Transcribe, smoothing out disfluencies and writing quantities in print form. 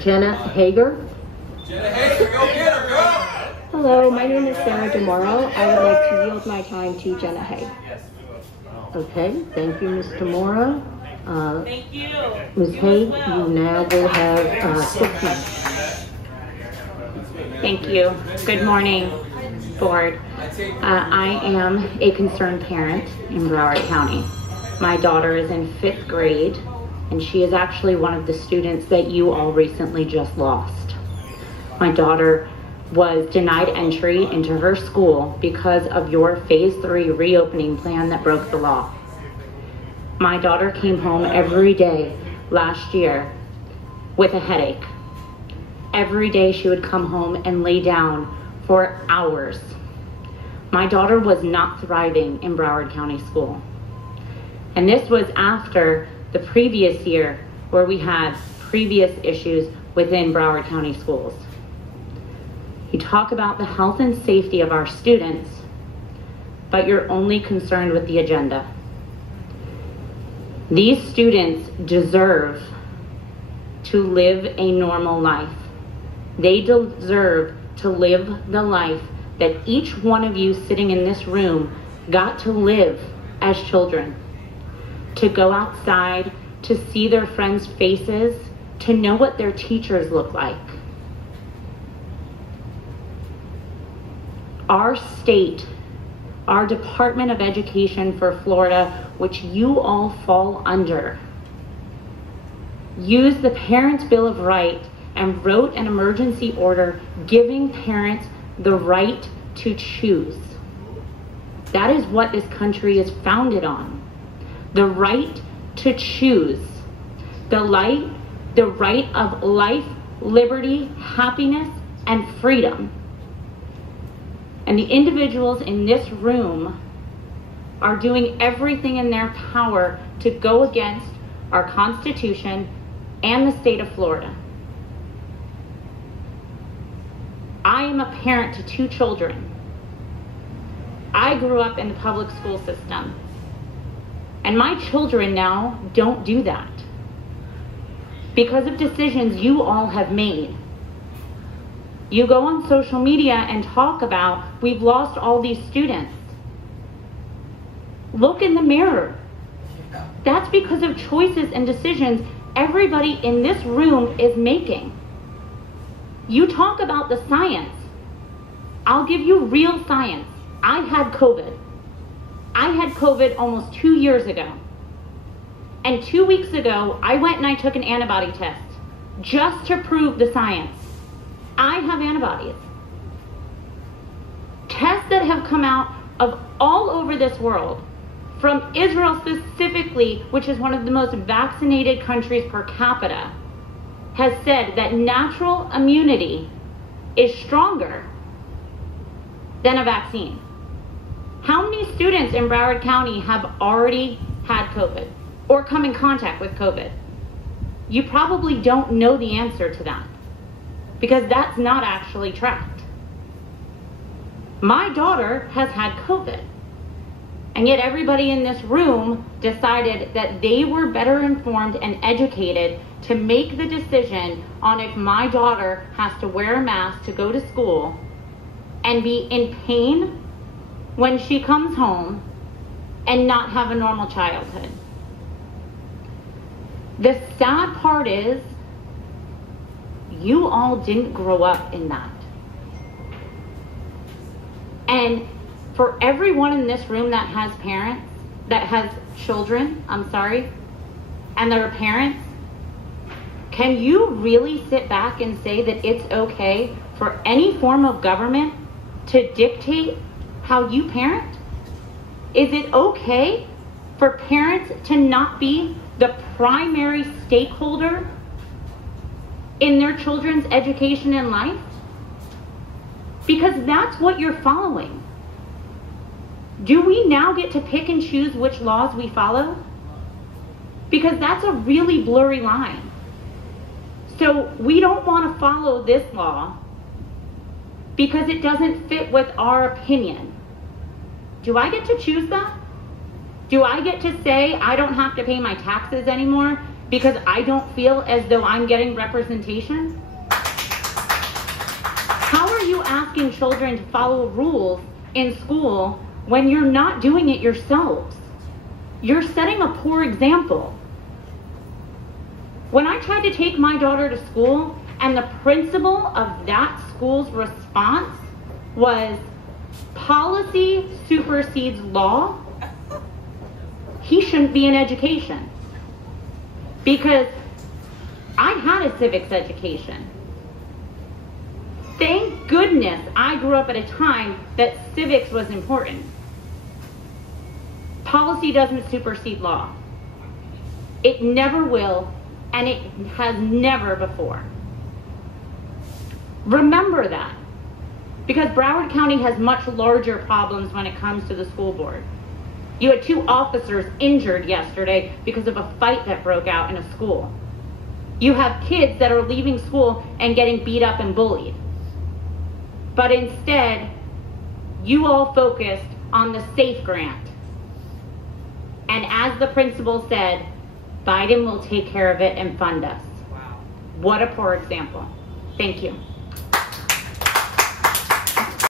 Jenna Hager. Jenna Hager, go get her, go! Hello, my name is Sarah DeMoro. I would like to yield my time to Jenna Hay. Okay, thank you, Ms. DeMoro. Thank you. Ms. Hay, you now will have 6 minutes. Thank you. Good morning, board. I am a concerned parent in Broward County. My daughter is in 5th grade, and she is actually one of the students that you all recently just lost. My daughter was denied entry into her school because of your phase 3 reopening plan that broke the law. My daughter came home every day last year with a headache. Every day she would come home and lay down for hours. My daughter was not thriving in Broward County School. And this was after the previous year where we had previous issues within Broward County schools. You talk about the health and safety of our students, but you're only concerned with the agenda. These students deserve to live a normal life. They deserve to live the life that each one of you sitting in this room got to live as children. To go outside, to see their friends' faces, to know what their teachers look like. Our state, our Department of Education for Florida, which you all fall under, used the Parents' Bill of Rights and wrote an emergency order giving parents the right to choose. That is what this country is founded on. The right to choose. The right of life, liberty, happiness, and freedom. And the individuals in this room are doing everything in their power to go against our Constitution and the state of Florida. I am a parent to 2 children. I grew up in the public school system. And my children now don't do that because of decisions you all have made. You go on social media and talk about, we've lost all these students. Look in the mirror. That's because of choices and decisions everybody in this room is making. You talk about the science. I'll give you real science. I had COVID. I had COVID almost 2 years ago. And 2 weeks ago, I went and I took an antibody test just to prove the science. I have antibodies. Tests that have come out of all over this world, from Israel specifically, which is one of the most vaccinated countries per capita, has said that natural immunity is stronger than a vaccine. How many students in Broward County have already had COVID or come in contact with COVID? You probably don't know the answer to that because that's not actually tracked. My daughter has had COVID, and yet everybody in this room decided that they were better informed and educated to make the decision on if my daughter has to wear a mask to go to school and be in pain when she comes home and not have a normal childhood. The sad part is you all didn't grow up in that. And for everyone in this room that has parents, that has children, and they're parents, can you really sit back and say that it's okay for any form of government to dictate how you parent? Is it okay for parents to not be the primary stakeholder in their children's education and life? Because that's what you're following. Do we now get to pick and choose which laws we follow? Because that's a really blurry line. So we don't want to follow this law because it doesn't fit with our opinion. Do I get to choose that? Do I get to say I don't have to pay my taxes anymore because I don't feel as though I'm getting representation? How are you asking children to follow rules in school when you're not doing it yourselves? You're setting a poor example. When I tried to take my daughter to school and the principal of that school's response was, policy supersedes law, he shouldn't be in education. Because I had a civics education. Thank goodness I grew up at a time that civics was important. Policy doesn't supersede law. It never will, and it has never before. Remember that, because Broward County has much larger problems when it comes to the school board. You had 2 officers injured yesterday because of a fight that broke out in a school. You have kids that are leaving school and getting beat up and bullied. But instead, you all focused on the SAFE grant. And as the principal said, Biden will take care of it and fund us. Wow. What a poor example. Thank you.